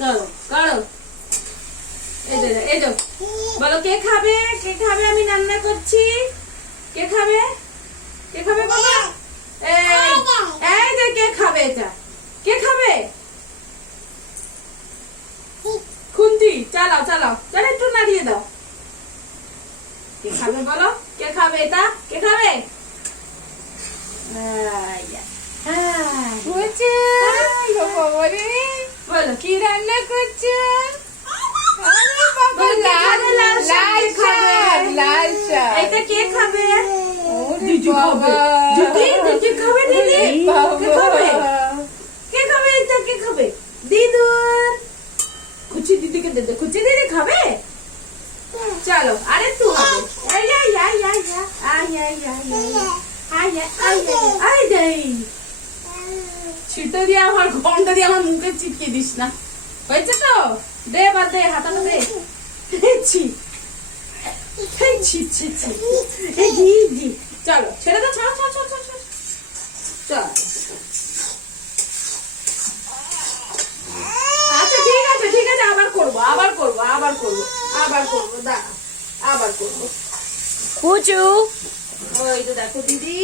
করো করো। এই তো বলো কে খাবে, কে খাবে? আমি রান্না করছি। কে খাবে, কে খাবে বাবা? এই যে কে খাবে? এটা কে খাবে? খুন্তি চালাও চালাও, চলো একটু নাড়িয়ে দাও। কে খাবে বলো, কে খাবে এটা? কে খাবে? বলো কি রান্না করছো? এটা কে খাবে? দিদি খাবে। দিদি খাবে। দিদি কে খাবে? কে খাবে এটা? কে খাবে? দিদুন কুচি দিদিকে দে দে। কুচি দিদি খাবে। চলো আরেকটু হবে। ছিটো দিয়ে আমার ঘন্টা দিয়ে আমার মুখে চিটকে দিস না। হয়েছে তো? দে এবার দে, হাতাটা দে। চলো ছেড়ে দাও, চলো চলো চলো চলো চল। আচ্ছা ঠিক আছে, আবার করবো দাঁড়া, আবার করবো। কুচু ওই তো দেখো দিদি